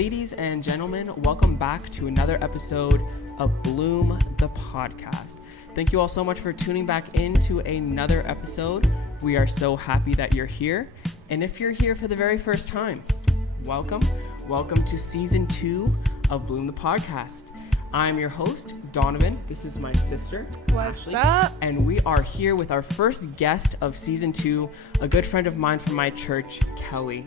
Ladies and gentlemen, welcome back to another episode of Bloom the Podcast. Thank you all so much for tuning back into another episode. We are so happy that you're here. And if you're here for the very first time, welcome. Welcome to Season 2 of Bloom the Podcast. I'm your host, Donovan. This is my sister, What's Ashley, up? and we are here with our first guest of Season 2, a good friend of mine from my church, Kelly.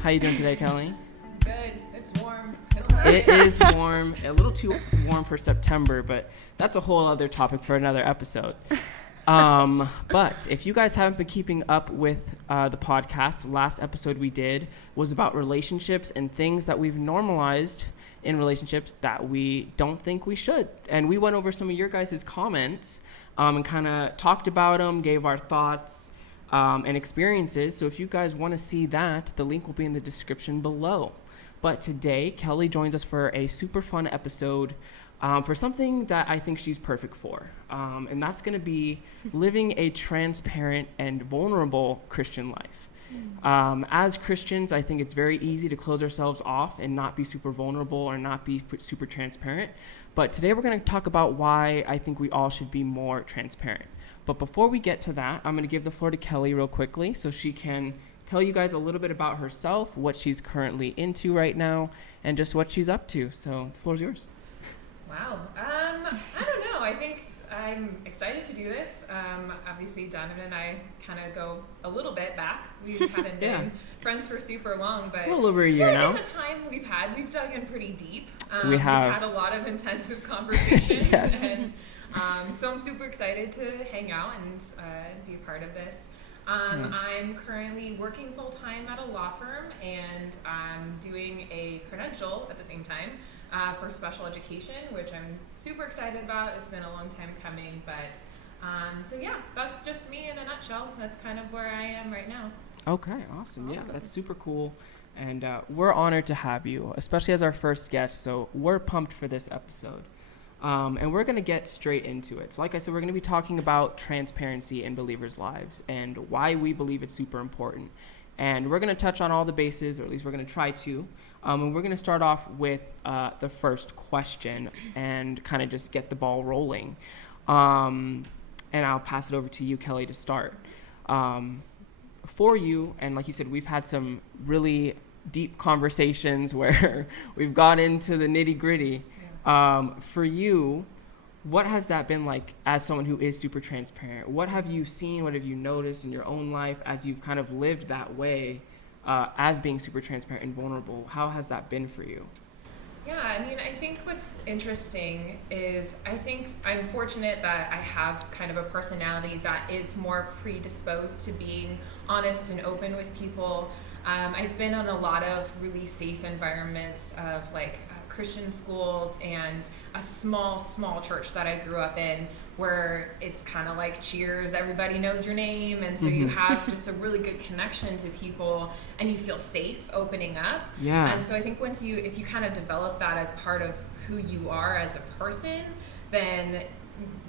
How you doing today, Kelly? Good. It's warm. It is warm, a little too warm for September, but that's a whole other topic for another episode. But if you guys haven't been keeping up with the podcast, last episode we did was about relationships and things that we've normalized in relationships that we don't think we should. And we went over some of your guys' comments and kind of talked about them, gave our thoughts and experiences. So if you guys want to see that, the link will be in the description below. But today, Kelly joins us for a super fun episode for something that I think she's perfect for. And that's going to be living a transparent and vulnerable Christian life. As Christians, I think it's very easy to close ourselves off and not be super vulnerable or not be super transparent. But today we're going to talk about why I think we all should be more transparent. But before we get to that, I'm going to give the floor to Kelly real quickly so she can tell you guys a little bit about herself, what she's currently into right now, and just what she's up to. So the floor is yours. Wow. I don't know. I think I'm excited to do this. Obviously, Donovan and I kind of go a little bit back. We haven't been friends for super long, but A little over a year now. In the time we've dug in pretty deep. We have. We've had a lot of intensive conversations. Yes. And so I'm super excited to hang out and be a part of this. I'm currently working full-time at a law firm, and I'm doing a credential at the same time for special education, which I'm super excited about. It's been a long time coming, but so yeah, that's just me in a nutshell. That's kind of where I am right now. Okay, awesome. Yeah, that's super cool. And we're honored to have you, especially as our first guest. So we're pumped for this episode. And we're going to get straight into it. So like I said, we're going to be talking about transparency in believers' lives and why we believe it's super important. And we're going to touch on all the bases, or at least we're going to try to. And we're going to start off with the first question and kind of just get the ball rolling. And I'll pass it over to you, Kelly, to start. For you, and like you said, we've had some really deep conversations where we've got into the nitty-gritty. For you, what has that been like as someone who is super transparent? What have you seen? What have you noticed in your own life as you've kind of lived that way as being super transparent and vulnerable? How has that been for you? Yeah, I mean, I think what's interesting is I think I'm fortunate that I have kind of a personality that is more predisposed to being honest and open with people. I've been in a lot of really safe environments of like Christian schools and a small church that I grew up in, where it's kind of like Cheers, everybody knows your name, and so you have just a really good connection to people and you feel safe opening up. Yeah. And so I think if you kind of develop that as part of who you are as a person, then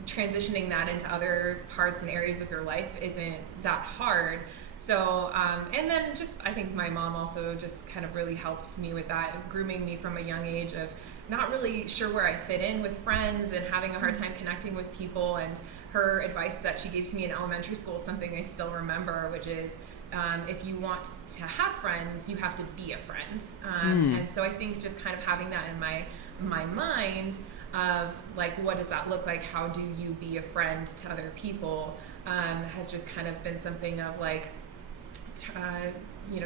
transitioning that into other parts and areas of your life isn't that hard. So, and then just, I think my mom also just kind of really helps me with that, grooming me from a young age of not really sure where I fit in with friends and having a hard time connecting with people. And her advice that she gave to me in elementary school is something I still remember, which is if you want to have friends, you have to be a friend. And so I think just kind of having that in my mind of like, what does that look like? How do you be a friend to other people has just kind of been something of like,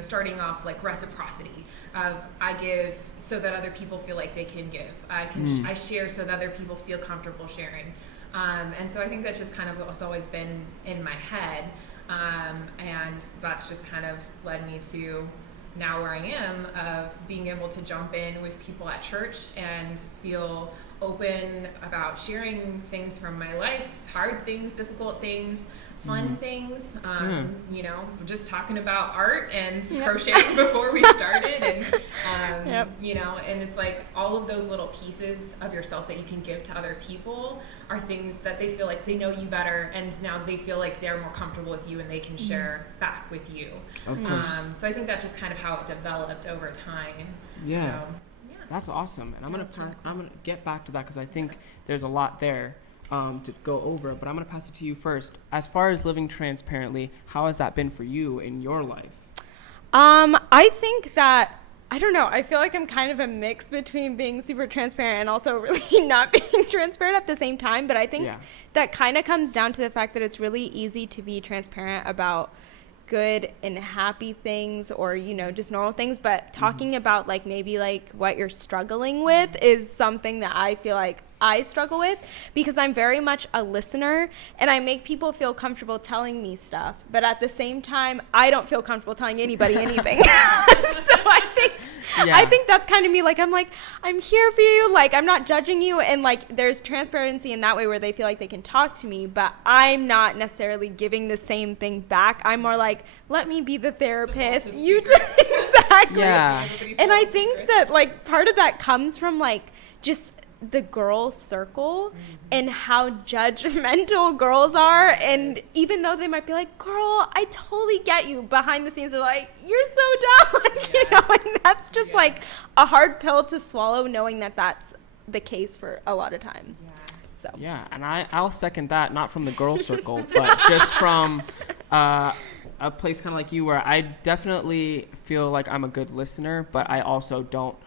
starting off like reciprocity of I give so that other people feel like they can give. I share so that other people feel comfortable sharing. And so I think that's just kind of what's always been in my head. And that's just kind of led me to now where I am of being able to jump in with people at church and feel open about sharing things from my life, hard things, difficult things, fun things, just talking about art and crocheting before we started, and and it's like all of those little pieces of yourself that you can give to other people are things that they feel like they know you better, and now they feel like they're more comfortable with you and they can share back with you. So I think that's just kind of how it developed over time. Yeah. So, yeah. That's awesome. And I'm That's really cool. gonna get back to that because I think there's a lot there to go over. But I'm gonna pass it to you first. As far as living transparently, how has that been for you in your life? I think that, I don't know, I feel like I'm kind of a mix between being super transparent and also really not being transparent at the same time. But I think that kind of comes down to the fact that it's really easy to be transparent about good and happy things, or just normal things, but talking about like maybe like what you're struggling with is something that I feel like I struggle with, because I'm very much a listener and I make people feel comfortable telling me stuff, but at the same time I don't feel comfortable telling anybody anything. So I think that's kind of me. Like I'm here for you, like I'm not judging you, and like there's transparency in that way where they feel like they can talk to me, but I'm not necessarily giving the same thing back. I'm more like, let me be the therapist. You just exactly. Yeah. And I think that like part of that comes from like just the girl circle and how judgmental girls are. And even though they might be like, girl, I totally get you, behind the scenes they're like, you're so dumb. Like, and that's just like a hard pill to swallow, knowing that that's the case for a lot of times. So Yeah, and I'll second that, not from the girl circle, but just from a place kind of like you, where I definitely feel like I'm a good listener, but I also don't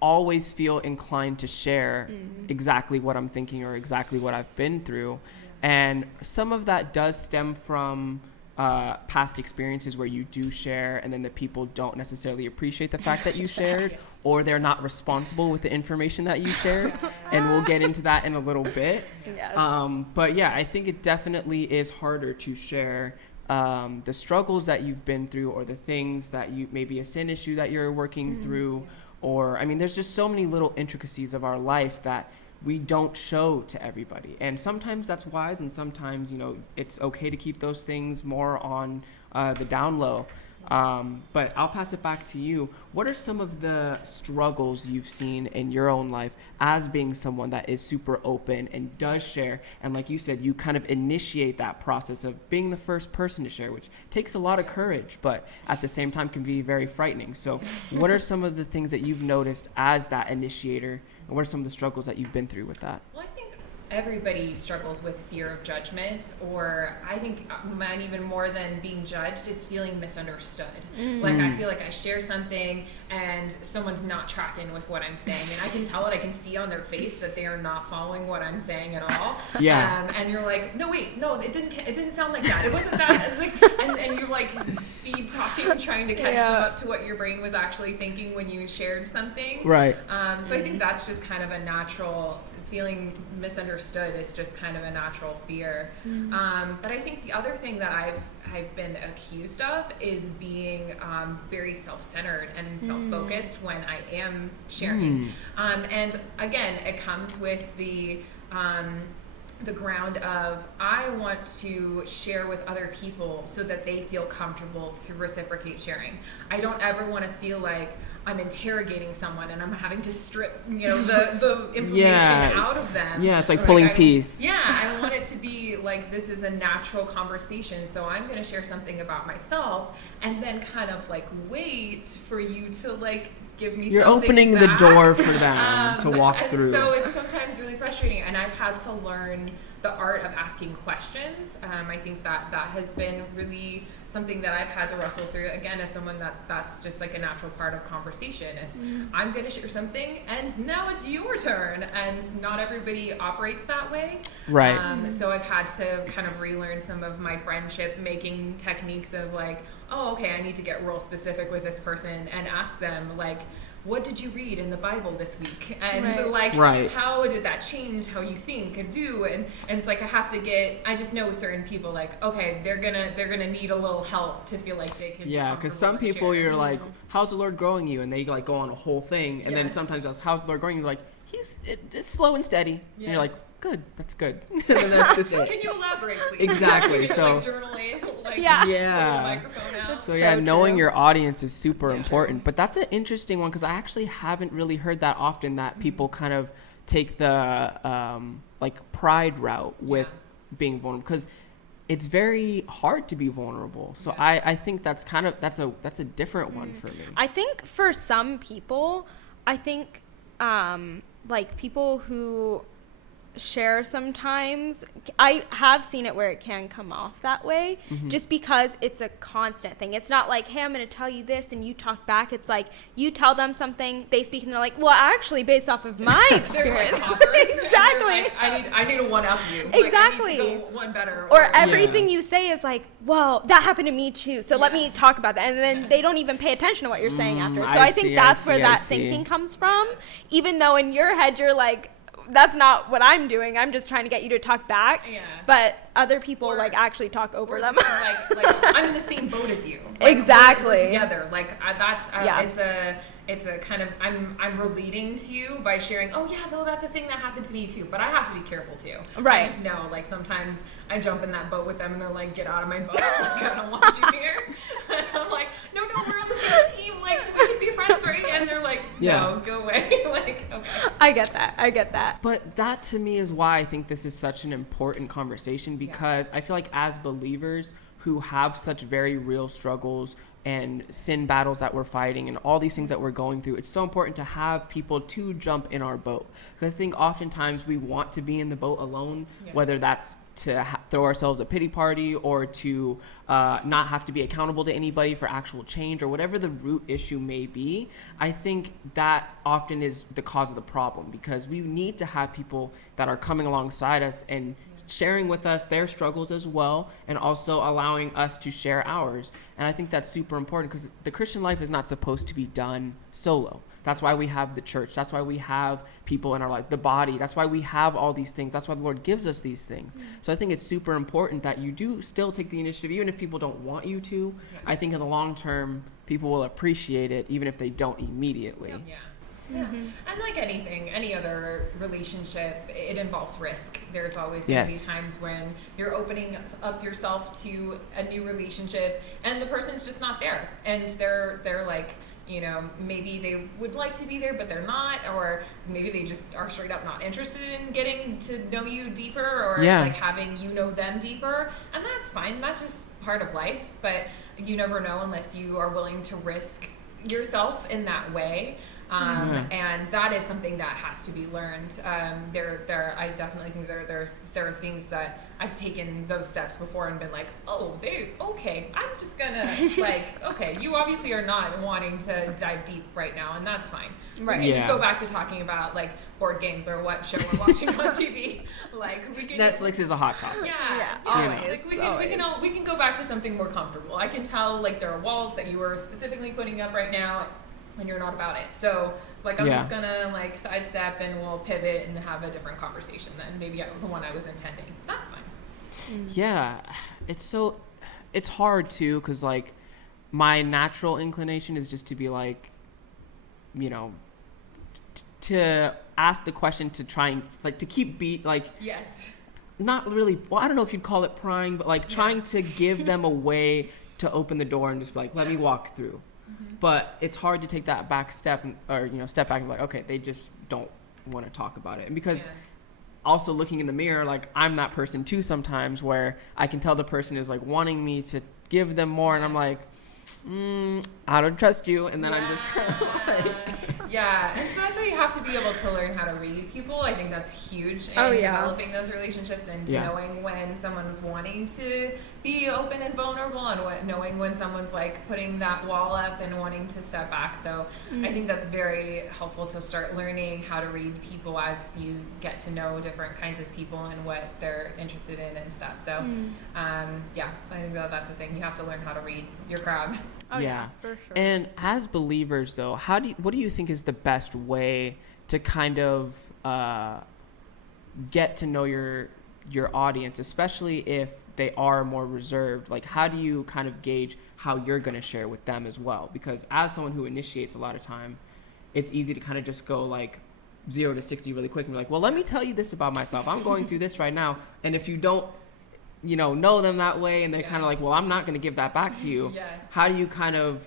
always feel inclined to share exactly what I'm thinking or exactly what I've been through. And some of that does stem from past experiences where you do share and then the people don't necessarily appreciate the fact that you shared, or they're not responsible with the information that you shared. And we'll get into that in a little bit. But yeah, I think it definitely is harder to share the struggles that you've been through, or the things that you, maybe a sin issue that you're working through. Or, I mean, there's just so many little intricacies of our life that we don't show to everybody. And sometimes that's wise, and sometimes, it's okay to keep those things more on the down low. But I'll pass it back to you. What are some of the struggles you've seen in your own life as being someone that is super open and does share? And like you said, you kind of initiate that process of being the first person to share, which takes a lot of courage, but at the same time can be very frightening. So what are some of the things that you've noticed as that initiator, and what are some of the struggles that you've been through with that? Well, I think everybody struggles with fear of judgment, or I think mine, even more than being judged, is feeling misunderstood. Like I feel like I share something and someone's not tracking with what I'm saying, and I can tell it. I can see on their face that they are not following what I'm saying at all. And you're like, no, wait, no, it didn't sound like that. It wasn't that. Like, and you're like speed talking, trying to catch them up to what your brain was actually thinking when you shared something. Right. So I think that's just kind of a natural. Feeling misunderstood is just kind of a natural fear. But I think the other thing that I've been accused of is being very self-centered and self-focused when I am sharing. And again, it comes with the ground of, I want to share with other people so that they feel comfortable to reciprocate sharing. I don't ever want to feel like I'm interrogating someone and I'm having to strip, the information out of them. Yeah, it's like pulling teeth. I want it to be like, this is a natural conversation, so I'm going to share something about myself and then kind of like wait for you to like give me You're something opening back. the door for them to walk through. So it's sometimes really frustrating, and I've had to learn the art of asking questions. I think that has been really something that I've had to wrestle through, again, as someone that's just like a natural part of conversation is I'm going to share something and now it's your turn, and not everybody operates that way. Right. So I've had to kind of relearn some of my friendship making techniques of like, oh, okay, I need to get real specific with this person and ask them like, what did you read in the Bible this week? And how did that change how you think and do? And it's like I just know certain people like, okay, they're gonna need a little help to feel like they can. Yeah, because some people you're like, how's the Lord growing you? And they like go on a whole thing, and then sometimes that's, how's the Lord growing you? You're like, it's slow and steady. And you're like, good, that's good. And then that's just it. Can you elaborate, please? Exactly. So like journaling, like yeah. microphone out. So yeah, knowing true. your audience is super important. But that's an interesting one, because I actually haven't really heard that often, that people kind of take the like pride route with being vulnerable. Because it's very hard to be vulnerable. So I think that's a different one for me. I think for some people, I think like people who share sometimes, I have seen it where it can come off that way, just because it's a constant thing. It's not like, hey, I'm going to tell you this and you talk back. It's like you tell them something, they speak, and they're like, well, actually, based off of my experience. Exactly. Like, I need to one up you. Exactly. Like, I need to go one better. Or everything you say is like, well, that happened to me too, so let me talk about that. And then they don't even pay attention to what you're saying after. So I think that's where that thinking comes from, even though in your head you're like, that's not what I'm doing. I'm just trying to get you to talk back. Yeah. But other people like actually talk over them. like I'm in the same boat as you. Like, exactly. We're together. Like it's a kind of I'm relating to you by sharing. Oh yeah, though that's a thing that happened to me too. But I have to be careful too. Right. I just know like sometimes I jump in that boat with them and they're like, get out of my boat. Like, I don't want you here. And I'm like, no, we're on the same team. Like we can be friends, right? And they're like, no, go away. Like okay. I get that. But that to me is why I think this is such an important conversation, because I feel like as believers who have such very real struggles and sin battles that we're fighting and all these things that we're going through, it's so important to have people to jump in our boat. Because I think oftentimes we want to be in the boat alone, whether that's to throw ourselves a pity party or to not have to be accountable to anybody for actual change or whatever the root issue may be. I think that often is the cause of the problem, because we need to have people that are coming alongside us and sharing with us their struggles as well, and also allowing us to share ours. And I think that's super important, because the Christian life is not supposed to be done solo. That's why we have the church. That's why we have people in our life, the body. That's why we have all these things. That's why the Lord gives us these things. So I think it's super important that you do still take the initiative, even if people don't want you to. I think in the long term, people will appreciate it, even if they don't immediately. Yeah. And like anything, any other relationship, it involves risk. There's always going to be times when you're opening up yourself to a new relationship and the person's just not there. And they're like, you know, maybe they would like to be there, but they're not, or maybe they just are straight up not interested in getting to know you deeper, or like having you know them deeper. And that's fine. That's just part of life, but you never know unless you are willing to risk yourself in that way. And that is something that has to be learned. I definitely think there are things that I've taken those steps before and been like, I'm just gonna okay, you obviously are not wanting to dive deep right now, and that's fine. Right. We can just go back to talking about like board games or what show we're watching on TV. Like we can. Netflix is a hot topic. Always. Like we can go back to something more comfortable. I can tell like there are walls that you are specifically putting up right now when you're not about it. So like I'm just gonna like sidestep and we'll pivot and have a different conversation than maybe the one I was intending. That's fine. Yeah, it's hard too, because like my natural inclination is just to be like, you know, to ask the question, to try and like to keep not really, well, I don't know if you'd call it prying, but like trying to give them a way to open the door and just be like, let me walk through. But it's hard to take that back step, or step back and be like, okay, they just don't want to talk about it. And because also looking in the mirror, like I'm that person too sometimes, where I can tell the person is like wanting me to give them more, and I'm like, I don't trust you, and then I'm just kind of like and so that's why you have to be able to learn how to read people. I think that's huge in developing those relationships, and knowing when someone's wanting to be open and vulnerable, and knowing when someone's like putting that wall up and wanting to step back. So I think that's very helpful to start learning how to read people as you get to know different kinds of people and what they're interested in and stuff. So so I think that's a thing. You have to learn how to read your crowd. For sure. And as believers, though, what do you think is the best way to kind of get to know your audience, especially if they are more reserved? Like, how do you kind of gauge how you're going to share with them as well? Because as someone who initiates a lot of time, it's easy to kind of just go like 0 to 60 really quick and be like, well, let me tell you this about myself. I'm going through this right now. And if you don't know them that way, and they're kind of like, well, I'm not going to give that back to you. How do you kind of,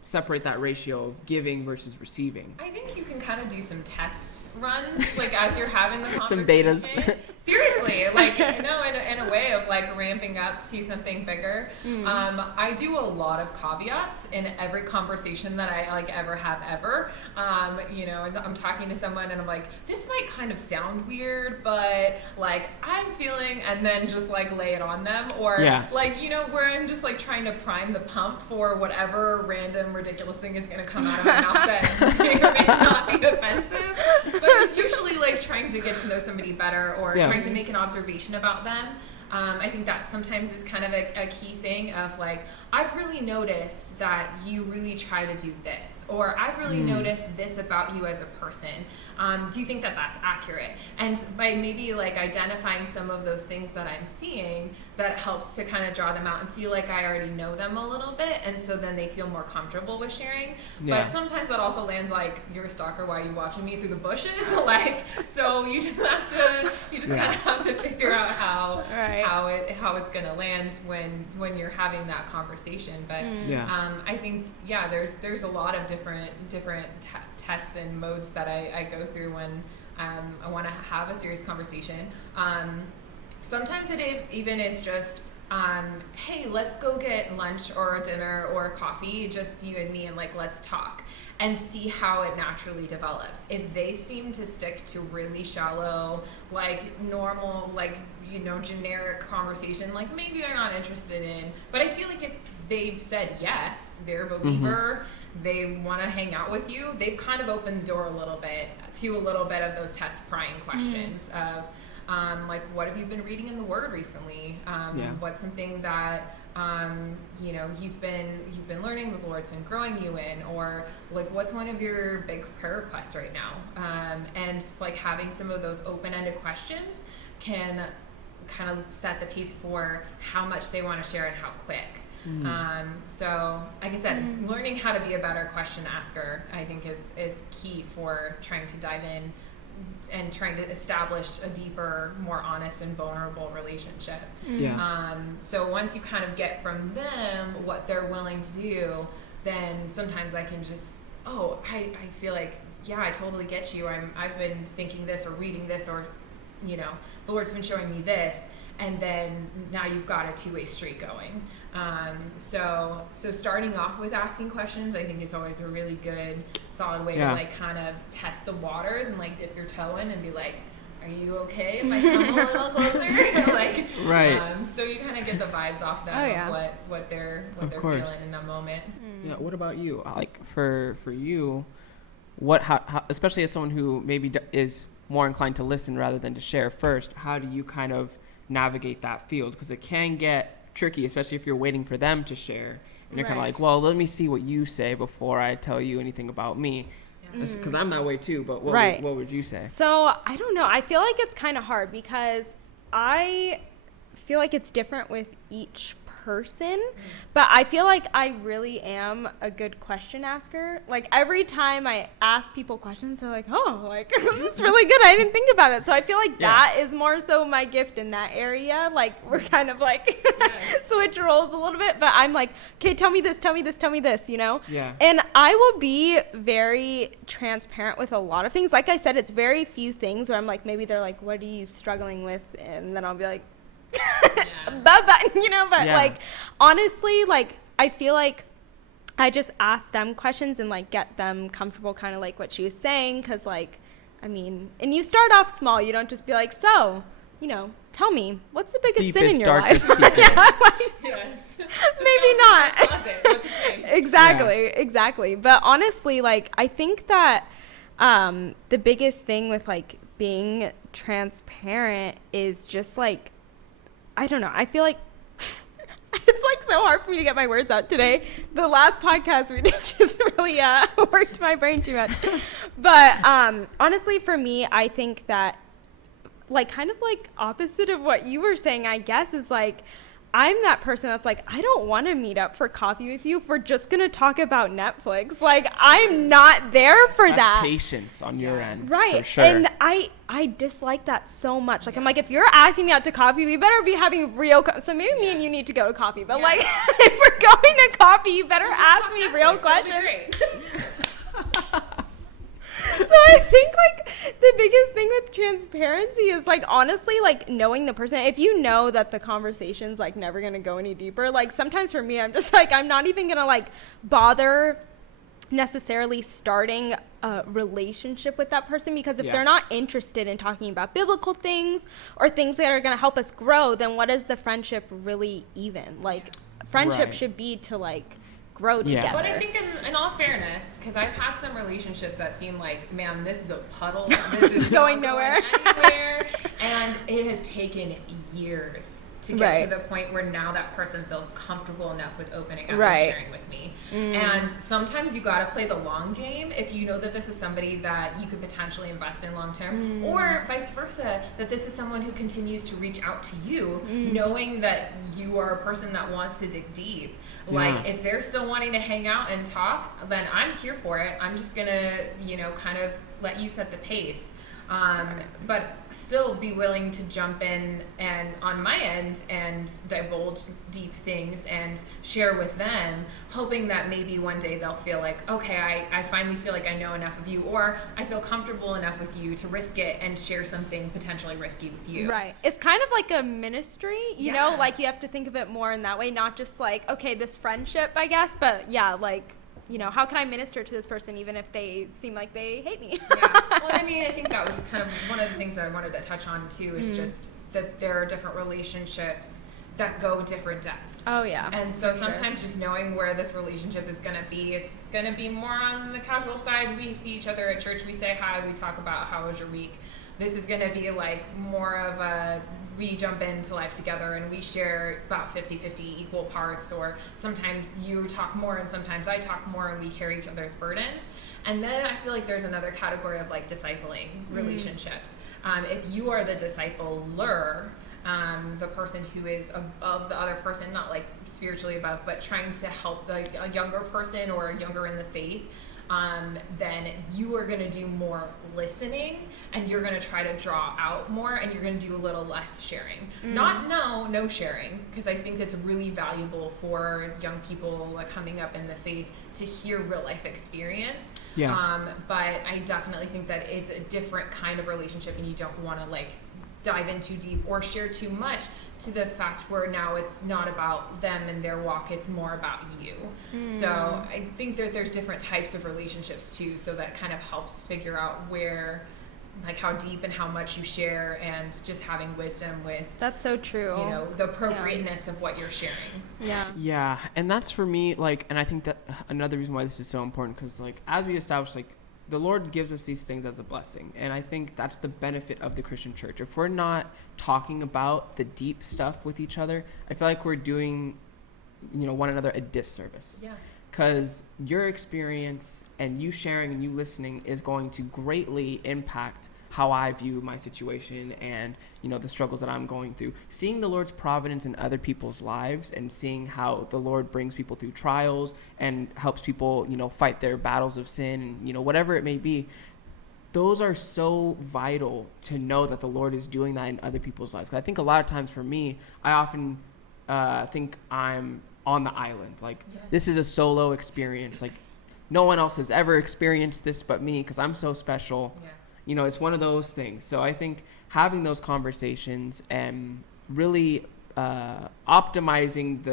separate that ratio of giving versus receiving? I think you can kind of do some test runs, like as you're having the conversation. Some betas. Seriously, like, in a way of like ramping up to something bigger. I do a lot of caveats in every conversation that I like ever have ever. And I'm talking to someone and I'm like, this might kind of sound weird, but like I'm feeling, and then just like lay it on them, or like, where I'm just like trying to prime the pump for whatever random ridiculous thing is going to come out of my mouth that may or may not be offensive. But it's usually like trying to get to know somebody better, or trying to make an observation about them. I think that sometimes is kind of a key thing of like, I've really noticed that you really try to do this, or I've really noticed this about you as a person. Do you think that that's accurate? And by maybe like identifying some of those things that I'm seeing, that helps to kind of draw them out and feel like I already know them a little bit, and so then they feel more comfortable with sharing. But sometimes that also lands like, you're a stalker, why are you watching me through the bushes? Like, so you just have to, kind of have to figure out how it's gonna land when you're having that conversation. But I think there's a lot of different tests and modes that I go through when I want to have a serious conversation. Sometimes it even is just, hey, let's go get lunch or a dinner or a coffee, just you and me, and like, let's talk and see how it naturally develops. If they seem to stick to really shallow, like normal, like, generic conversation, like maybe they're not interested in, but I feel like if they've said yes, they're a believer, they want to hang out with you, they've kind of opened the door a little bit of those test prying questions of, like, what have you been reading in the Word recently? What's something that you've been learning, that the Lord's been growing you in, or like, what's one of your big prayer requests right now? And like having some of those open-ended questions can kind of set the pace for how much they want to share and how quick. So like I said, learning how to be a better question asker, I think is key for trying to dive in and trying to establish a deeper, more honest and vulnerable relationship. So once you kind of get from them what they're willing to do, then sometimes I can just, I feel like, I totally get you. I've been thinking this or reading this, or the Lord's been showing me this, and then now you've got a two-way street going. So starting off with asking questions, I think is always a really good, solid way to like kind of test the waters and like dip your toe in and be like, are you okay if I come a little closer? Like, so you kind of get the vibes off them of what they're feeling in that moment. Yeah. What about you? Like for you, how especially as someone who maybe is more inclined to listen rather than to share first, how do you kind of navigate that field? Because it can get tricky, especially if you're waiting for them to share and you're kind of like, well, let me see what you say before I tell you anything about me, because I'm that way too. But what would you say? So I don't know, I feel like it's kind of hard because I feel like it's different with each person, but I feel like I really am a good question asker. Like every time I ask people questions, they're like, oh, like that's really good, I didn't think about it. So I feel like that is more so my gift in that area. Like we're kind of like switch roles a little bit, but I'm like, okay, tell me this, and I will be very transparent with a lot of things. Like I said, it's very few things where I'm like, maybe they're like, what are you struggling with, and then I'll be like, but like honestly, like I feel like I just ask them questions and like get them comfortable, kind of like what she was saying, because like, I mean, and you start off small, you don't just be like, so tell me, what's the biggest sin in your life? Maybe not. Exactly. But honestly, like I think that the biggest thing with like being transparent is just like, I don't know, I feel like it's like so hard for me to get my words out today. The last podcast we did just really worked my brain too much. But honestly, for me, I think that like kind of like opposite of what you were saying, I guess, is like I'm that person that's like, I don't want to meet up for coffee with you if we're just going to talk about Netflix. Like, I'm not there for that. Patience on your end. Right. For sure. And I dislike that so much. Like, I'm like, if you're asking me out to coffee, we better be having real so maybe me and you need to go to coffee. But like, if we're going to coffee, you better ask me real questions. So I think like the biggest thing with transparency is like, honestly, like knowing the person. If you know that the conversation's like never gonna go any deeper, like sometimes for me, I'm just like, I'm not even gonna like bother necessarily starting a relationship with that person, because if they're not interested in talking about biblical things or things that are going to help us grow, then what is the friendship really even? Like, friendship should be to like grow together. But I think in all fairness, because I've had some relationships that seem like, man, this is a puddle, this is going nowhere, anywhere, and it has taken years to get to the point where now that person feels comfortable enough with opening up and sharing with me. And sometimes you got to play the long game if you know that this is somebody that you could potentially invest in long term, or vice versa, that this is someone who continues to reach out to you, knowing that you are a person that wants to dig deep. Like, if they're still wanting to hang out and talk, then I'm here for it. I'm just gonna, kind of let you set the pace. But still be willing to jump in and on my end and divulge deep things and share with them, hoping that maybe one day they'll feel like, okay, I finally feel like I know enough of you, or I feel comfortable enough with you to risk it and share something potentially risky with you. Right. It's kind of like a ministry, you know, like you have to think of it more in that way, not just like, okay, this friendship, I guess, but like, how can I minister to this person even if they seem like they hate me? Well, I mean, I think that was kind of one of the things that I wanted to touch on too, is just that there are different relationships that go different depths. Oh, yeah. And so sometimes just knowing where this relationship is going to be, it's going to be more on the casual side. We see each other at church, we say hi, we talk about how was your week. This is going to be like more of a, we jump into life together and we share about 50-50 equal parts, or sometimes you talk more and sometimes I talk more and we carry each other's burdens. And then I feel like there's another category of like discipling relationships. If you are the discipler, the person who is above the other person, not like spiritually above, but trying to help a younger person or younger in the faith, then you are going to do more listening and you're going to try to draw out more and you're going to do a little less sharing. Not no sharing, because I think it's really valuable for young people like coming up in the faith to hear real life experience. But I definitely think that it's a different kind of relationship and you don't want to like dive in too deep or share too much, to the fact where now it's not about them and their walk, it's more about you. So I think that there's different types of relationships too, so that kind of helps figure out where, like how deep and how much you share, and just having wisdom with, that's so true, the appropriateness of what you're sharing. Yeah, and that's for me, like, and I think that another reason why this is so important, because like as we establish, like, the Lord gives us these things as a blessing. And I think that's the benefit of the Christian church. If we're not talking about the deep stuff with each other, I feel like we're doing, one another a disservice. Because your experience and you sharing and you listening is going to greatly impact how I view my situation and, the struggles that I'm going through. Seeing the Lord's providence in other people's lives and seeing how the Lord brings people through trials and helps people, fight their battles of sin and, whatever it may be, those are so vital to know that the Lord is doing that in other people's lives. 'Cause I think a lot of times for me, I often think I'm on the island. Like, this is a solo experience. Like, no one else has ever experienced this but me because I'm so special. It's one of those things. So I think having those conversations and really optimizing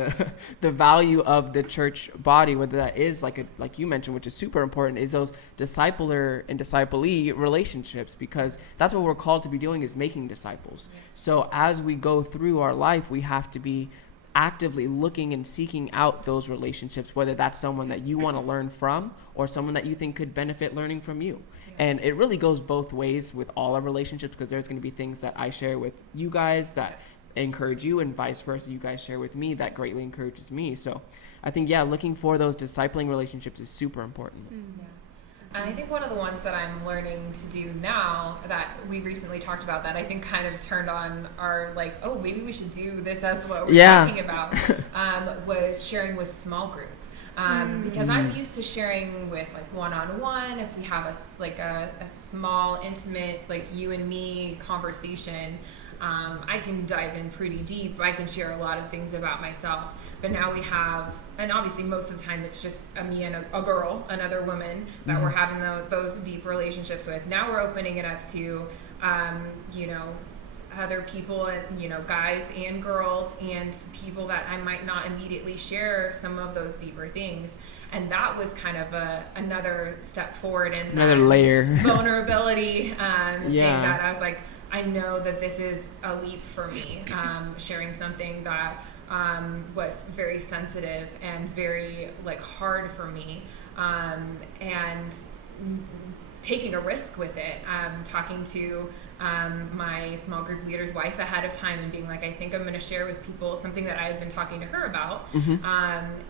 the value of the church body, whether that is like you mentioned, which is super important, is those discipler and disciplee relationships, because that's what we're called to be doing, is making disciples. So as we go through our life, we have to be actively looking and seeking out those relationships, whether that's someone that you want to learn from or someone that you think could benefit learning from you. And it really goes both ways with all our relationships, because there's going to be things that I share with you guys that encourage you, and vice versa, you guys share with me that greatly encourages me. So I think, looking for those discipling relationships is super important. And I think one of the ones that I'm learning to do now, that we recently talked about, that I think kind of turned on our, like, oh, maybe we should do this as what we're talking about, was sharing with small group. Because I'm used to sharing with like one-on-one, if we have a small, intimate, like you and me conversation. I can dive in pretty deep. I can share a lot of things about myself. But now we have, and obviously most of the time it's just me and a girl, another woman that we're having those deep relationships with. Now we're opening it up to, other people, and guys and girls and people that I might not immediately share some of those deeper things. And that was kind of another step forward in another layer vulnerability thing that I was like, I know that this is a leap for me, sharing something that was very sensitive and very hard for me, and taking a risk with it, talking to my small group leader's wife ahead of time and being like, I think I'm going to share with people something that I've been talking to her about.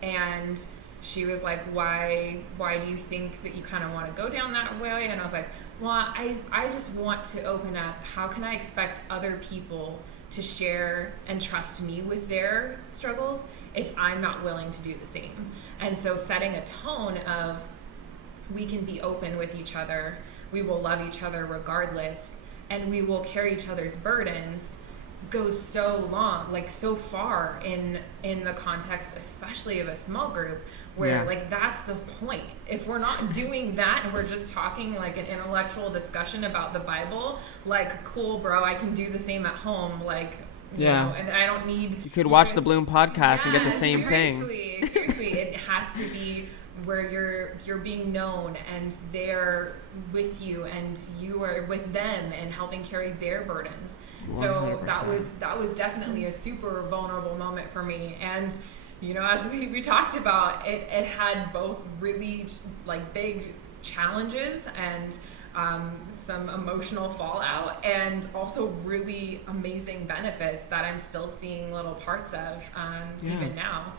And she was like, why do you think that you kind of want to go down that way? And I was like, well, I just want to open up. How can I expect other people to share and trust me with their struggles if I'm not willing to do the same? And so setting a tone of, we can be open with each other, we will love each other regardless, and we will carry each other's burdens, goes so long, so far in the context, especially of a small group, where that's the point. If we're not doing that and we're just talking an intellectual discussion about the Bible, cool, bro, I can do the same at home, you know, and I don't need. You could watch the Bloom podcast and get the same thing. Seriously, it has to be where you're being known and they're with you and you are with them and helping carry their burdens. 100%. So that was definitely a super vulnerable moment for me. And as we talked about, it had both really big challenges and some emotional fallout, and also really amazing benefits that I'm still seeing little parts of even now.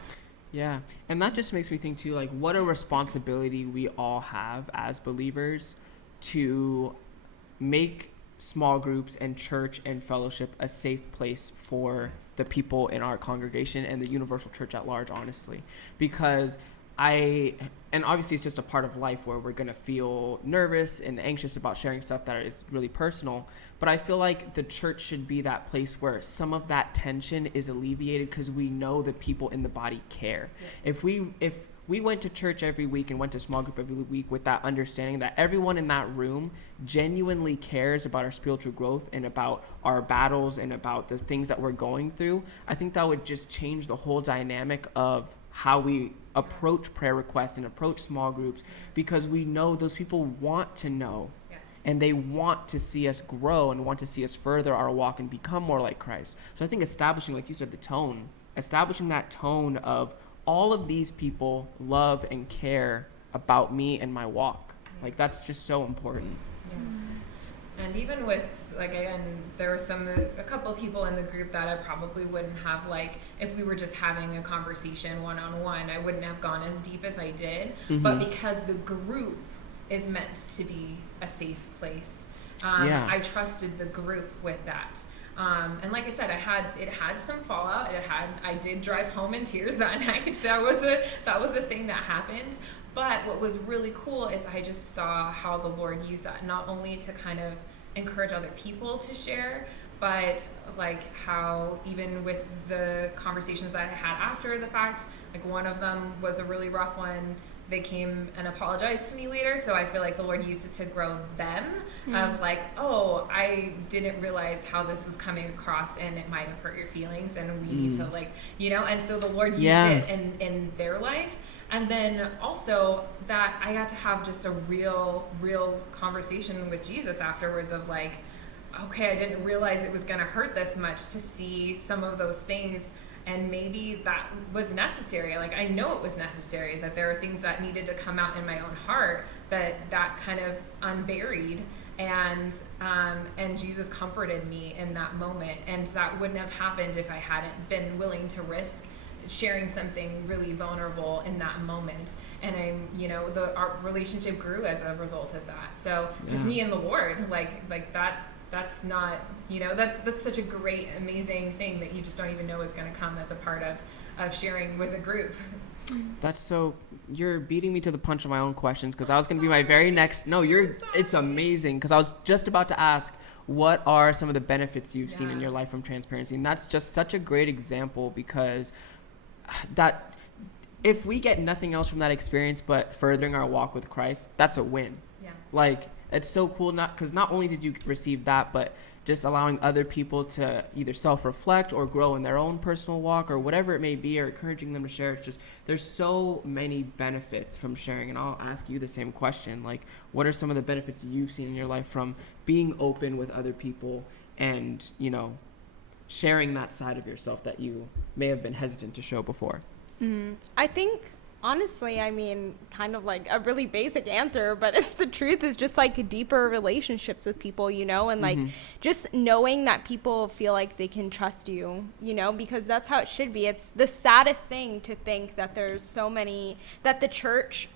Yeah, and that just makes me think too, what a responsibility we all have as believers to make small groups and church and fellowship a safe place for the people in our congregation and the universal church at large, honestly. Because and obviously it's just a part of life where we're going to feel nervous and anxious about sharing stuff that is really personal. But I feel like the church should be that place where some of that tension is alleviated because we know the people in the body care. Yes. If we went to church every week and went to small group every week with that understanding that everyone in that room genuinely cares about our spiritual growth and about our battles and about the things that we're going through, I think that would just change the whole dynamic of how we approach prayer requests and approach small groups, because we know those people want to know. Yes. And they want to see us grow and want to see us further our walk and become more like Christ. So I think establishing, like you said, establishing that tone of all of these people love and care about me and my walk. That's just so important. Yeah. And even with, again, there were a couple of people in the group that I probably wouldn't have, if we were just having a conversation one-on-one, I wouldn't have gone as deep as I did. But because the group is meant to be a safe place, I trusted the group with that. And like I said, it had some fallout. I did drive home in tears that night. That was a thing that happened. But what was really cool is I just saw how the Lord used that, not only to kind of encourage other people to share, but how even with the conversations that I had after the fact, one of them was a really rough one. They came and apologized to me later, so I feel like the Lord used it to grow them, of oh, I didn't realize how this was coming across and it might have hurt your feelings and we need to and so the Lord used it in their life. And then also that I got to have just a real conversation with Jesus afterwards of okay, I didn't realize it was going to hurt this much to see some of those things. And maybe that was necessary. I know it was necessary, that there are things that needed to come out in my own heart that kind of unburied. And Jesus comforted me in that moment. And that wouldn't have happened if I hadn't been willing to risk sharing something really vulnerable in that moment. And our relationship grew as a result of that. So just me and the Lord, that's not, that's such a great, amazing thing that you just don't even know is going to come as a part of sharing with a group. That's so, you're beating me to the punch of my own questions, because that was going to be my very next, no, it's amazing, because I was just about to ask, what are some of the benefits you've seen in your life from transparency? And that's just such a great example, because that, if we get nothing else from that experience but furthering our walk with Christ, that's a win. Yeah. Like, it's so cool, because not only did you receive that, but just allowing other people to either self-reflect or grow in their own personal walk or whatever it may be, or encouraging them to share. It's just, there's so many benefits from sharing. And I'll ask you the same question. Like, what are some of the benefits you've seen in your life from being open with other people and, you know, sharing that side of yourself that you may have been hesitant to show before? I think, honestly, I mean, kind of like a really basic answer, but it's the truth, is just like deeper relationships with people, you know, and like just knowing that people feel like they can trust you, you know, because that's how it should be. It's the saddest thing to think that there's so many, that the church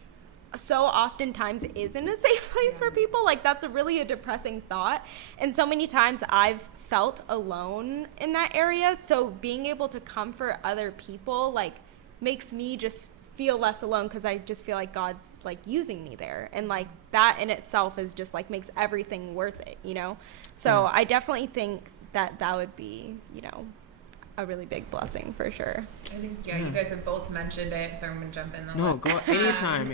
so oftentimes isn't a safe place for people. Like, that's really a depressing thought. And so many times I've felt alone in that area. So being able to comfort other people, like, makes me just feel less alone, because I just feel like God's like using me there, and like that in itself is just like makes everything worth it, you know. So I definitely think that that would be, you know, a really big blessing for sure. I think you guys have both mentioned it, so I'm gonna jump in. No, go anytime.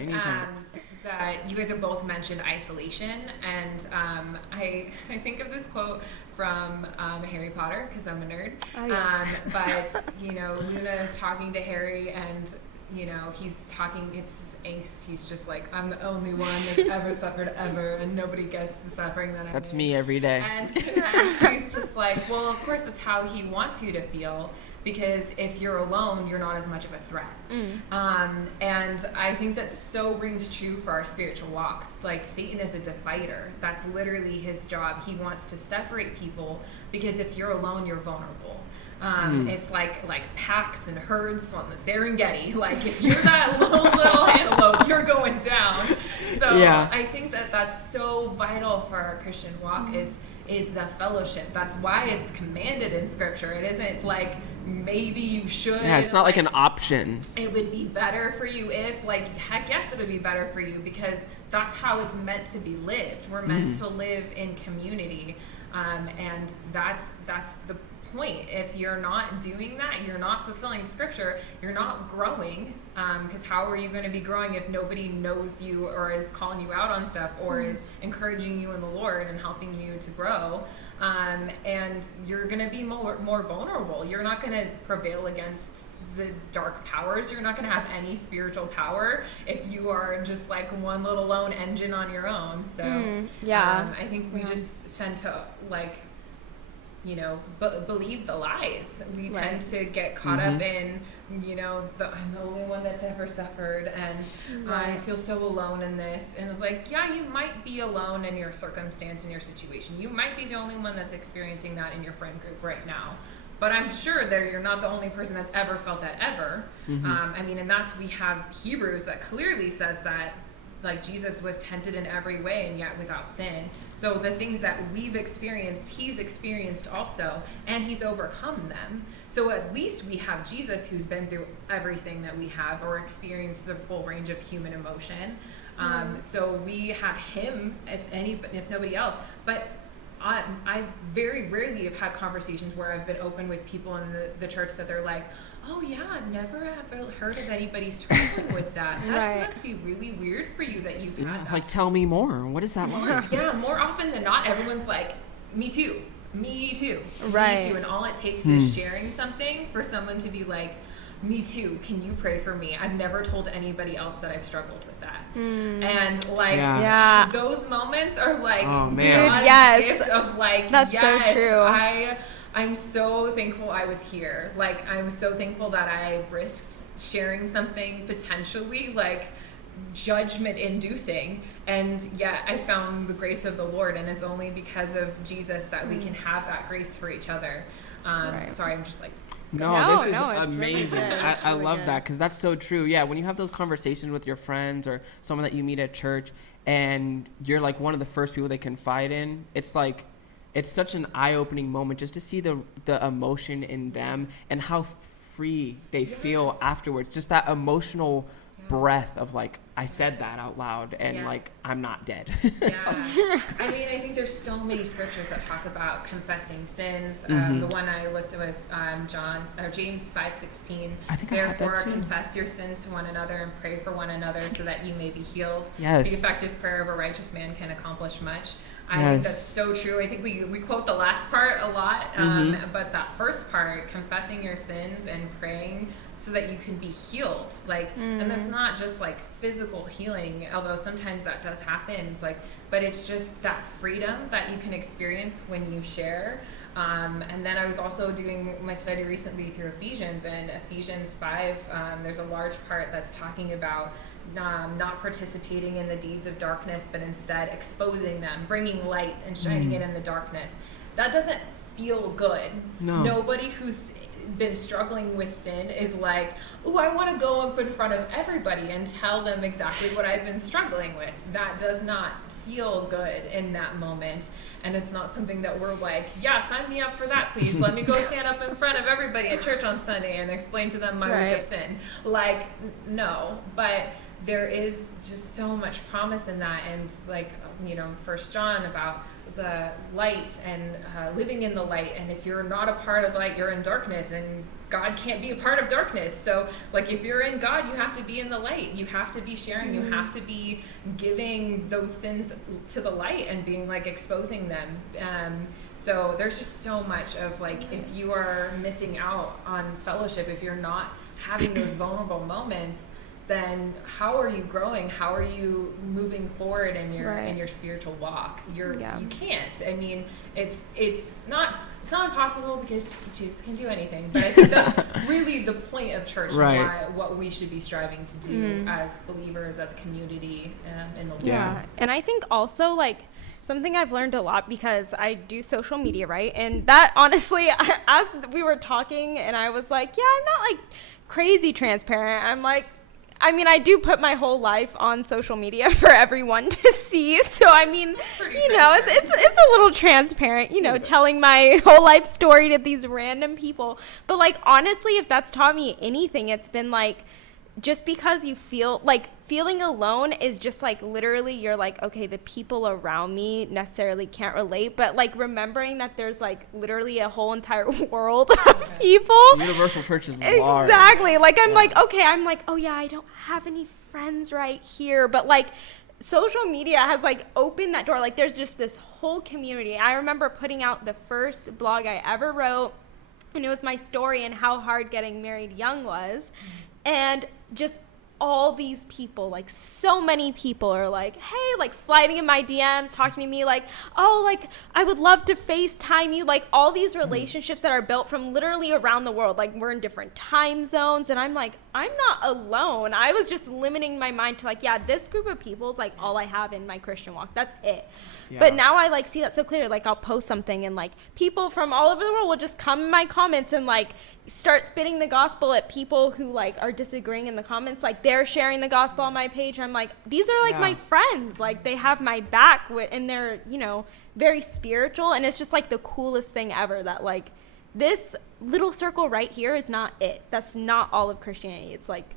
That you guys have both mentioned isolation, and I think of this quote from Harry Potter, because I'm a nerd. Oh, yes. But you know, Luna is talking to Harry, and you know, he's talking, it's angst. He's just like, I'm the only one that's ever suffered ever, and nobody gets the suffering that I That's mean. me every day. And she's just like, well, of course that's how he wants you to feel, because if you're alone, you're not as much of a threat. And I think that so rings true for our spiritual walks. Like, Satan is a divider. That's literally his job. He wants to separate people, because if you're alone, you're vulnerable. It's like packs and herds on the Serengeti. Like, if you're that lone little antelope, you're going down. So I think that that's so vital for our Christian walk, is the fellowship. That's why it's commanded in Scripture. It isn't like maybe you should. Yeah, it's not like an option. It would be better for you if, like, heck yes, it would be better for you, because that's how it's meant to be lived. We're meant to live in community, and that's the point. If you're not doing that, you're not fulfilling Scripture, you're not growing, because how are you going to be growing if nobody knows you or is calling you out on stuff, or is encouraging you in the Lord and helping you to grow? And you're going to be more vulnerable. You're not going to prevail against the dark powers. You're not going to have any spiritual power if you are just like one little lone engine on your own. So I think we just tend to, like, you know, believe the lies. We tend to get caught up in, you know, I'm the only one that's ever suffered, and I feel so alone in this. And it's like, yeah, you might be alone in your circumstance, in your situation. You might be the only one that's experiencing that in your friend group right now. But I'm sure that you're not the only person that's ever felt that ever. I mean, and we have Hebrews that clearly says that, like, Jesus was tempted in every way and yet without sin. So the things that we've experienced, he's experienced also, and he's overcome them. So at least we have Jesus, who's been through everything that we have, or experienced the full range of human emotion. So we have him, if nobody else. But I very rarely have had conversations where I've been open with people in the church that they're like, oh yeah, I've never ever heard of anybody struggling with that. That must be really weird for you that you've had that. Like, tell me more. What is that like? Yeah, more often than not, everyone's like, me too. Me too. Right. Me too. And all it takes is sharing something for someone to be like, me too, can you pray for me? I've never told anybody else that I've struggled with that. And like, those moments are like, God's gift of like, that's so true. I'm so thankful I was here. Like, I'm so thankful that I risked sharing something potentially like judgment inducing, and yet I found the grace of the Lord, and it's only because of Jesus that we can have that grace for each other. Sorry, I'm just like, this is amazing. Really I love that, because that's so true. Yeah, when you have those conversations with your friends or someone that you meet at church, and you're like one of the first people they confide in, it's like, it's such an eye-opening moment just to see the emotion in them and how free they feel afterwards. Just that emotional breath of like, I said that out loud, and like, I'm not dead. I mean, I think there's so many scriptures that talk about confessing sins. The one I looked at was James 5:16. Therefore, confess your sins to one another and pray for one another so that you may be healed. The effective prayer of a righteous man can accomplish much. I think that's so true. I think we quote the last part a lot, but that first part, confessing your sins and praying so that you can be healed, like, and that's not just like physical healing, although sometimes that does happen. It's like, but it's just that freedom that you can experience when you share. And then I was also doing my study recently through Ephesians, and Ephesians 5, there's a large part that's talking about not participating in the deeds of darkness, but instead exposing them, bringing light and shining it in the darkness. That doesn't feel good. Nobody who's been struggling with sin is like, oh, I want to go up in front of everybody and tell them exactly what I've been struggling with. That does not feel good in that moment. And it's not something that we're like, yeah, sign me up for that, please. Let me go stand up in front of everybody at church on Sunday and explain to them my week of sin. Like, no. But there is just so much promise in that. And like, 1 John about the light and living in the light. And if you're not a part of light, you're in darkness, and God can't be a part of darkness. So like, if you're in God, you have to be in the light. You have to be sharing. You have to be giving those sins to the light and being like exposing them. So there's just so much of like, if you are missing out on fellowship, if you're not having those vulnerable moments, then how are you growing? How are you moving forward in your spiritual walk? You can't. I mean, it's not impossible, because Jesus can do anything. But I think that's really the point of church, and what we should be striving to do as believers, as community in the Lord. Yeah, and I think also like something I've learned a lot, because I do social media, right? And that honestly, as we were talking, and I was like, yeah, I'm not like crazy transparent. I'm like, I mean, I do put my whole life on social media for everyone to see. So, I mean, it's a little transparent, telling my whole life story to these random people. But, like, honestly, if that's taught me anything, it's been, like, just because you feel, like, feeling alone is just, like, literally you're like, okay, the people around me necessarily can't relate. But, like, remembering that there's, like, literally a whole entire world of people. The universal church is large. Exactly. Like, I'm like, okay, oh, yeah, I don't have any friends right here. But, like, social media has, like, opened that door. Like, there's just this whole community. I remember putting out the first blog I ever wrote, and it was my story and how hard getting married young was. And just all these people, like so many people are like, hey, like sliding in my DMs, talking to me like, oh, like I would love to FaceTime you. Like all these relationships that are built from literally around the world. Like we're in different time zones, and I'm like, I'm not alone. I was just limiting my mind to like, yeah, this group of people is like all I have in my Christian walk. That's it. Yeah. But now I like see that so clearly. Like I'll post something and like people from all over the world will just come in my comments and like start spitting the gospel at people who like are disagreeing in the comments. Like they're sharing the gospel on my page. I'm like, these are like my friends. Like they have my back and they're, you know, very spiritual. And it's just like the coolest thing ever that like this little circle right here is not it. That's not all of Christianity. It's like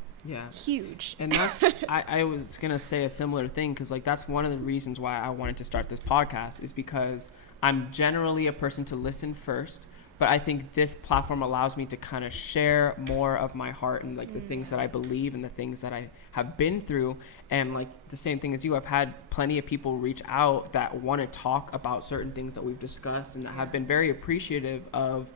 huge. And that's I was gonna say a similar thing, because like that's one of the reasons why I wanted to start this podcast, is because I'm generally a person to listen first, but I think this platform allows me to kind of share more of my heart and like the things that I believe and the things that I have been through. And like the same thing as you, I've had plenty of people reach out that want to talk about certain things that we've discussed and that have been very appreciative of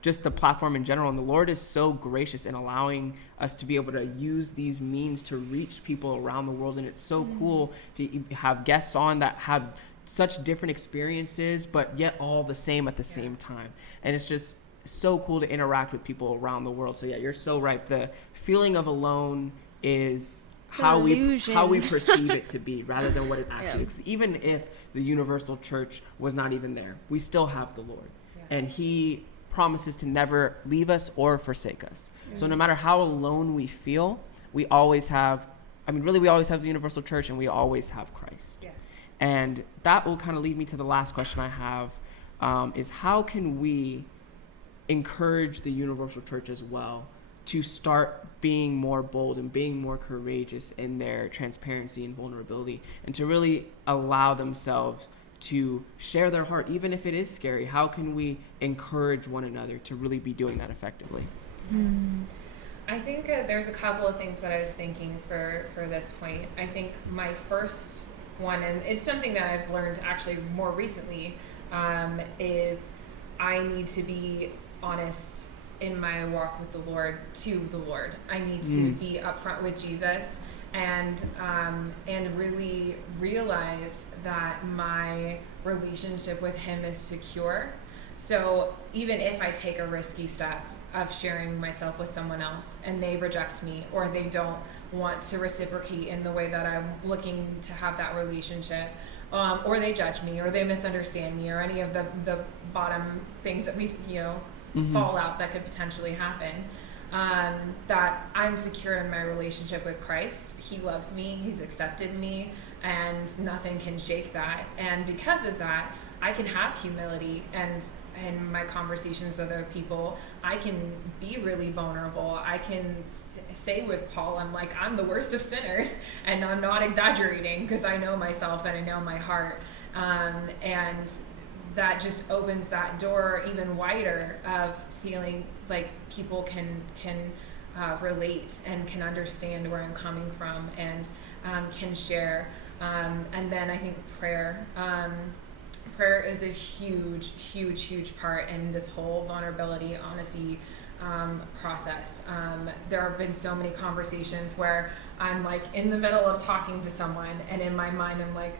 just the platform in general. And the Lord is so gracious in allowing us to be able to use these means to reach people around the world. And it's so cool to have guests on that have such different experiences, but yet all the same at the same time. And it's just so cool to interact with people around the world. So yeah, you're so right. The feeling of alone is how we perceive it to be, rather than what it actually is. Even if the universal church was not even there, we still have the Lord. And he promises to never leave us or forsake us. So no matter how alone we feel, we always have the universal church, and we always have Christ. And that will kind of lead me to the last question I have, is how can we encourage the universal church as well to start being more bold and being more courageous in their transparency and vulnerability, and to really allow themselves to share their heart, even if it is scary? How can we encourage one another to really be doing that effectively? I think there's a couple of things that I was thinking for this point. I think my first one, and it's something that I've learned actually more recently, is I need to be honest in my walk with the Lord to the Lord. I need to be upfront with Jesus and really realize that my relationship with him is secure. So even if I take a risky step of sharing myself with someone else and they reject me, or they don't want to reciprocate in the way that I'm looking to have that relationship, or they judge me, or they misunderstand me, or any of the bottom things that we fallout that could potentially happen, that I'm secure in my relationship with Christ. He loves me, he's accepted me, and nothing can shake that. And because of that, I can have humility, and in my conversations with other people, I can be really vulnerable. I can say with Paul, I'm the worst of sinners, and I'm not exaggerating, because I know myself and I know my heart. And that just opens that door even wider of feeling like people can relate and can understand where I'm coming from, and can share. And then I think prayer. Prayer is a huge part in this whole vulnerability, honesty process. There have been so many conversations where I'm in the middle of talking to someone, and in my mind I'm like,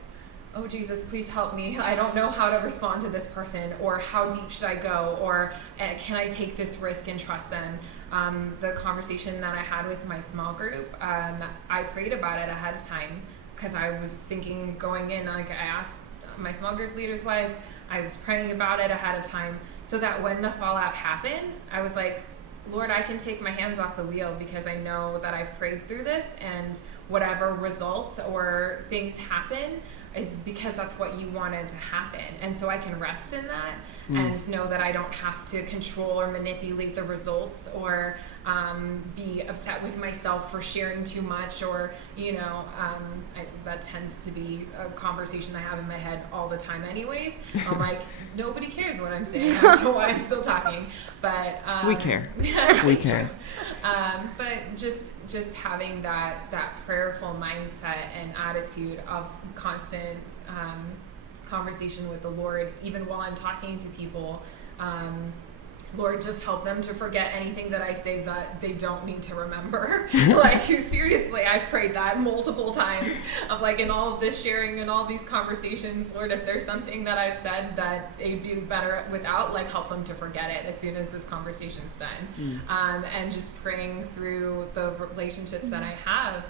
oh Jesus, please help me. I don't know how to respond to this person, or how deep should I go, or can I take this risk and trust them? The conversation that I had with my small group, I prayed about it ahead of time, because I was thinking going in, I asked my small group leader's wife, I was praying about it ahead of time, so that when the fallout happened, I was like, Lord, I can take my hands off the wheel, because I know that I've prayed through this, and whatever results or things happen is because that's what you wanted to happen. And so I can rest in that and know that I don't have to control or manipulate the results, or be upset with myself for sharing too much, or that tends to be a conversation I have in my head all the time anyways. I'm like, nobody cares what I'm saying. I don't know why I'm still talking, but we care. We care. But just having that prayerful mindset and attitude of constant conversation with the Lord, even while I'm talking to people. Lord, just help them to forget anything that I say that they don't need to remember. Seriously, I've prayed that multiple times of in all of this sharing and all these conversations, Lord, if there's something that I've said that they do better without, help them to forget it as soon as this conversation's done. And just praying through the relationships that I have,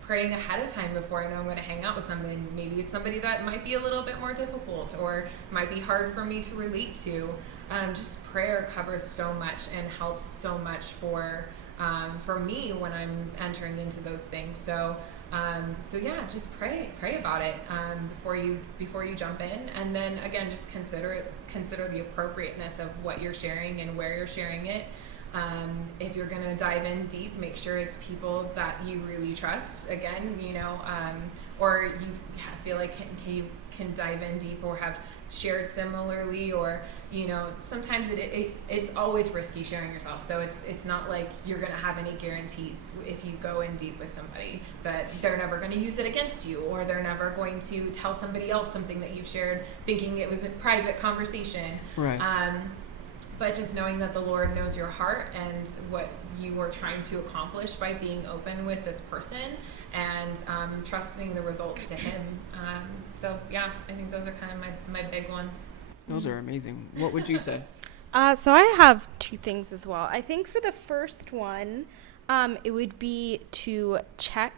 praying ahead of time before I know I'm going to hang out with somebody. Maybe it's somebody that might be a little bit more difficult, or might be hard for me to relate to. Just prayer covers so much and helps so much for me when I'm entering into those things. So yeah, just pray about it before you jump in, and then again, just consider the appropriateness of what you're sharing and where you're sharing it. If you're gonna dive in deep, make sure it's people that you really trust. Again, or you feel like you can dive in deep, or have shared similarly, or sometimes it's always risky sharing yourself. So it's not like you're gonna have any guarantees if you go in deep with somebody that they're never gonna use it against you, or they're never going to tell somebody else something that you've shared thinking it was a private conversation. Right. But just knowing that the Lord knows your heart and what you are trying to accomplish by being open with this person, and trusting the results to him. So yeah, I think those are kind of my big ones. Those are amazing. What would you say? So I have two things as well. I think for the first one, it would be to check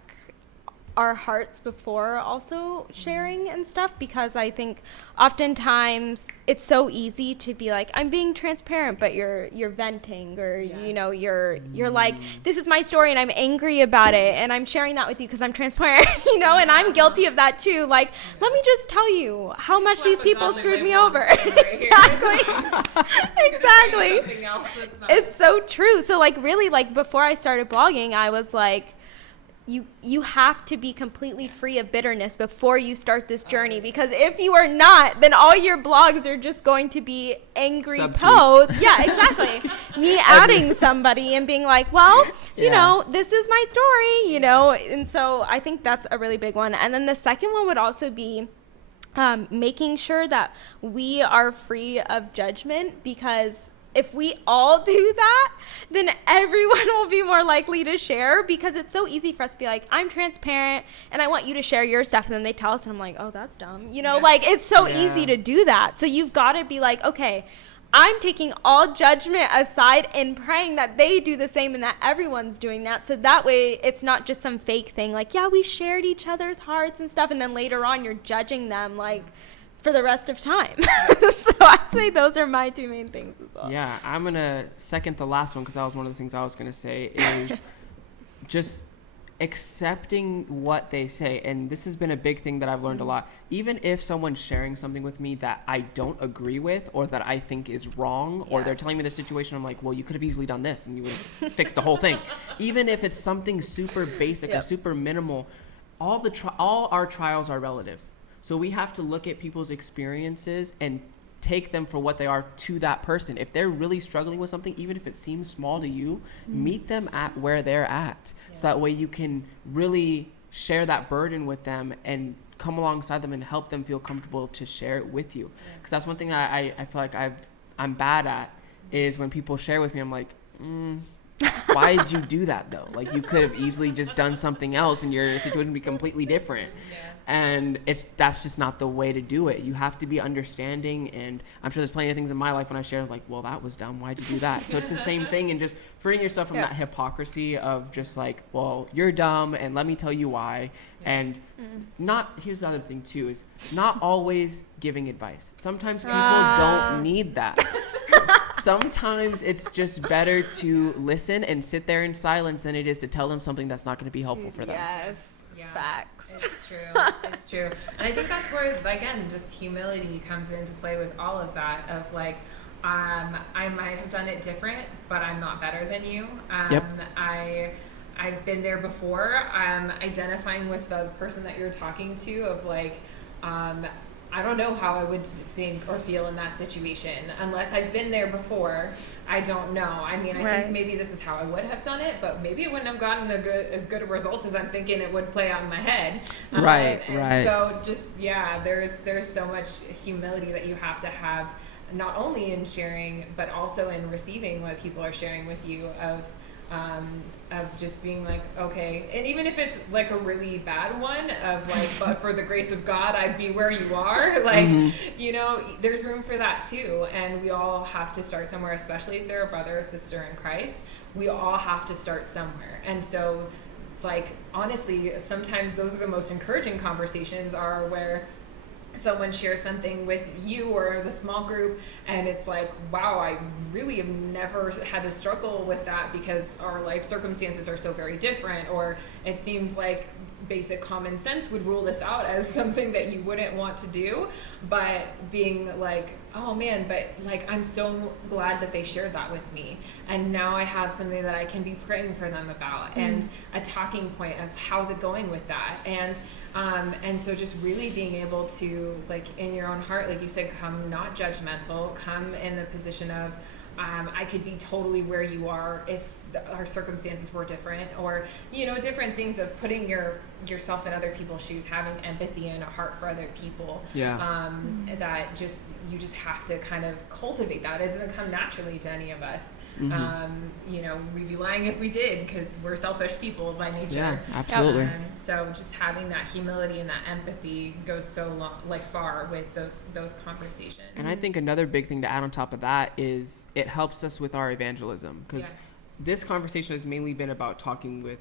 our hearts before also sharing and stuff, because I think oftentimes it's so easy to be like, I'm being transparent, but you're venting, or you know, you're like, this is my story and I'm angry about it and I'm sharing that with you because I'm transparent, you know, and I'm guilty of that too. Like, let me just tell you how much these people screwed me over. Exactly. Exactly. It's so true. So like, really, like, before I started blogging, I was like, you have to be completely free of bitterness before you start this journey, because if you are not, then all your blogs are just going to be angry posts. Yeah, exactly. Me adding somebody and being like, well, you know, this is my story, you know. And so I think that's a really big one. And then the second one would also be making sure that we are free of judgment, because if we all do that, then everyone will be more likely to share, because it's so easy for us to be like, I'm transparent and I want you to share your stuff. And then they tell us and I'm like, oh, that's dumb. You know, like, it's so easy to do that. So you've got to be like, okay, I'm taking all judgment aside and praying that they do the same and that everyone's doing that. So that way it's not just some fake thing. Like, yeah, we shared each other's hearts and stuff. And then later on you're judging them like for the rest of time. So I'd say those are my two main things as well. Yeah, I'm going to second the last one, because that was one of the things I was going to say, is just accepting what they say. And this has been a big thing that I've learned a lot. Even if someone's sharing something with me that I don't agree with, or that I think is wrong, or they're telling me the situation, I'm like, well, you could have easily done this and you would have fixed the whole thing. Even if it's something super basic or super minimal, all our trials are relative. So we have to look at people's experiences and take them for what they are to that person. If they're really struggling with something, even if it seems small to you, meet them at where they're at. So that way you can really share that burden with them and come alongside them and help them feel comfortable to share it with you. Because that's one thing I feel like I'm bad at, is when people share with me, I'm like, why did you do that though? Like, you could have easily just done something else and your situation would be completely different. And that's just not the way to do it. You have to be understanding, and I'm sure there's plenty of things in my life when I share, like, well, that was dumb, why'd you do that? So it's the same thing, and just freeing yourself from that hypocrisy of just like, well, you're dumb and let me tell you why. And here's the other thing too, is not always giving advice. Sometimes people don't need that. Sometimes it's just better to listen and sit there in silence than it is to tell them something that's not going to be helpful for them. Facts. It's true. It's true. And I think that's where, again, just humility comes into play with all of that, of like, I might have done it different, but I'm not better than you. I've been there before. Identifying with the person that you're talking to, of like, I don't know how I would think or feel in that situation unless I've been there before. I don't know. I mean, I think maybe this is how I would have done it, but maybe it wouldn't have gotten as good a result as I'm thinking it would play out in my head. Right. So just, there's so much humility that you have to have, not only in sharing, but also in receiving what people are sharing with you, of just being like, okay, and even if it's like a really bad one, of like, but for the grace of God, I'd be where you are, like, you know, there's room for that too. And we all have to start somewhere, especially if they're a brother or sister in Christ. We all have to start somewhere. And so, like, honestly, sometimes those are the most encouraging conversations, are where someone shares something with you or the small group, and it's like, wow, I really have never had to struggle with that because our life circumstances are so very different, or it seems like basic common sense would rule this out as something that you wouldn't want to do. But being like, oh man, but like, I'm so glad that they shared that with me, and now I have something that I can be praying for them about, and a talking point of how's it going with that. And so just really being able to, like, in your own heart, like you said, come not judgmental, come in the position of, I could be totally where you are if our circumstances were different, or, you know, different things of putting yourself in other people's shoes, having empathy and a heart for other people. That you just have to kind of cultivate that. It doesn't come naturally to any of us. You know, we'd be lying if we did, because we're selfish people by nature. Yeah, absolutely. So just having that humility and that empathy goes so long, like, far with those conversations. And I think another big thing to add on top of that is it helps us with our evangelism, because this conversation has mainly been about talking with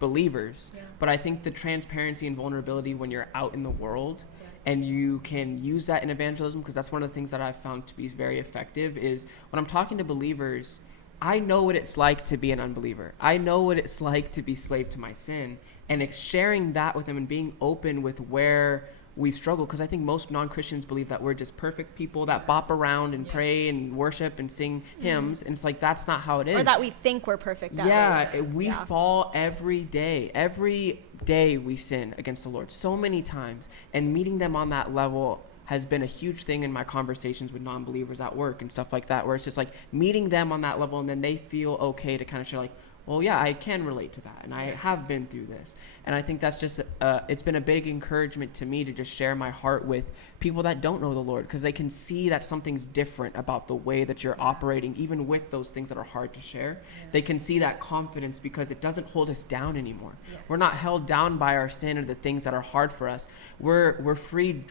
believers. But I think the transparency and vulnerability when you're out in the world, and you can use that in evangelism, because that's one of the things that I've found to be very effective, is when I'm talking to believers, I know what it's like to be an unbeliever. I know what it's like to be slave to my sin, and it's sharing that with them and being open with where we've struggled, because I think most non-Christians believe that we're just perfect people that bop around and pray and worship and sing hymns, and it's like that's not how it is. Or that we think we're perfect at least. We fall every day. Every day we sin against the Lord so many times, and meeting them on that level has been a huge thing in my conversations with non-believers at work and stuff like that, where it's just like meeting them on that level, and then they feel okay to kind of share like, well, yeah, I can relate to that, and I have been through this. And I think that's just, it's been a big encouragement to me to just share my heart with people that don't know the Lord, because they can see that something's different about the way that you're operating, even with those things that are hard to share. They can see that confidence because it doesn't hold us down anymore. We're not held down by our sin or the things that are hard for us. We're freed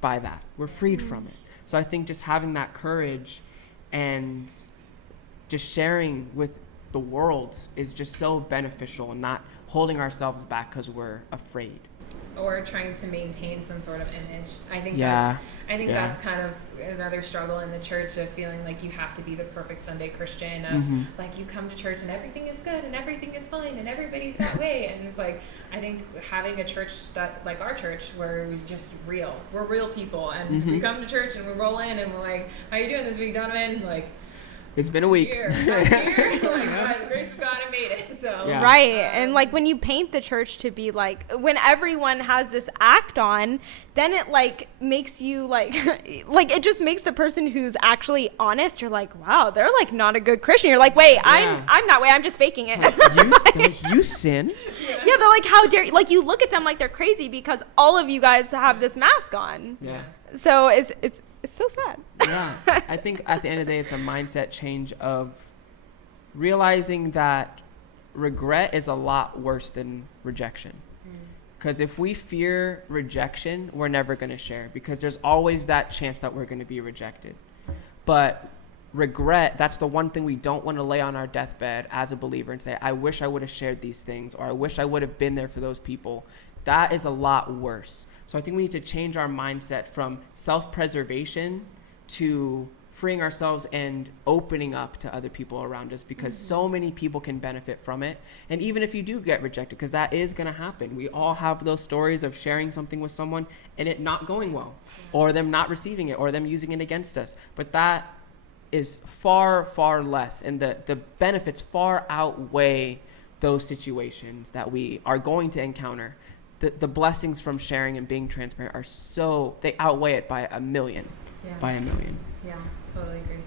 by that. We're freed from it. So I think just having that courage and just sharing with the world is just so beneficial, and not holding ourselves back because we're afraid or trying to maintain some sort of image. I think that's kind of another struggle in the church, of feeling like you have to be the perfect Sunday Christian, of like you come to church and everything is good and everything is fine and everybody's that way. And it's like, I think having a church that, like our church, where we're just real, we're real people, and we come to church and we roll in and we're like, how you doing this week, Donovan? Like, it's been a week. Like, by the grace of God, I made it. So right, and like when you paint the church to be like, when everyone has this act on, then it like makes you like it just makes the person who's actually honest. You're like, wow, they're like not a good Christian. You're like, wait, I'm that way. I'm just faking it. Like, you sin. Yeah, they're like, how dare you? Like, you look at them like they're crazy because all of you guys have this mask on. Yeah. So it's so sad. Yeah, I think at the end of the day, it's a mindset change of realizing that regret is a lot worse than rejection. Because if we fear rejection, we're never going to share, because there's always that chance that we're going to be rejected. But regret, that's the one thing we don't want to lay on our deathbed as a believer and say, I wish I would have shared these things, or I wish I would have been there for those people. That is a lot worse. So I think we need to change our mindset from self-preservation to freeing ourselves and opening up to other people around us, because so many people can benefit from it. And even if you do get rejected, because that is going to happen. We all have those stories of sharing something with someone and it not going well, or them not receiving it, or them using it against us. But that is far, far less, and the benefits far outweigh those situations that we are going to encounter. The blessings from sharing and being transparent are they outweigh it by a million. Yeah, totally agree.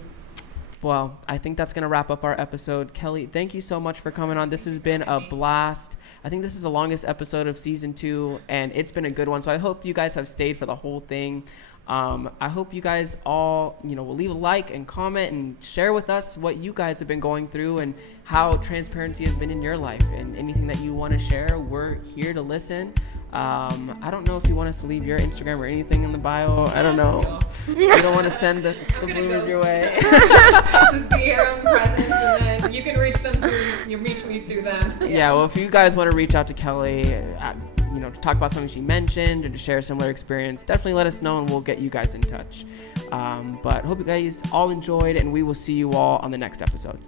Well, I think that's going to wrap up our episode. Kelly, thank you so much for coming on. This has been a blast. I think this is the longest episode of season 2, and it's been a good one. So I hope you guys have stayed for the whole thing. I hope you guys all, will leave a like and comment and share with us what you guys have been going through and how transparency has been in your life, and anything that you want to share. We're here to listen. I don't know if you want us to leave your Instagram or anything in the bio. I don't know. You don't want to send the bloomers your way. Just be your own presence, and then you can reach them you reach me through them. Yeah, well, if you guys want to reach out to Kelly, to talk about something she mentioned or to share a similar experience, definitely let us know and we'll get you guys in touch. But hope you guys all enjoyed, and we will see you all on the next episode.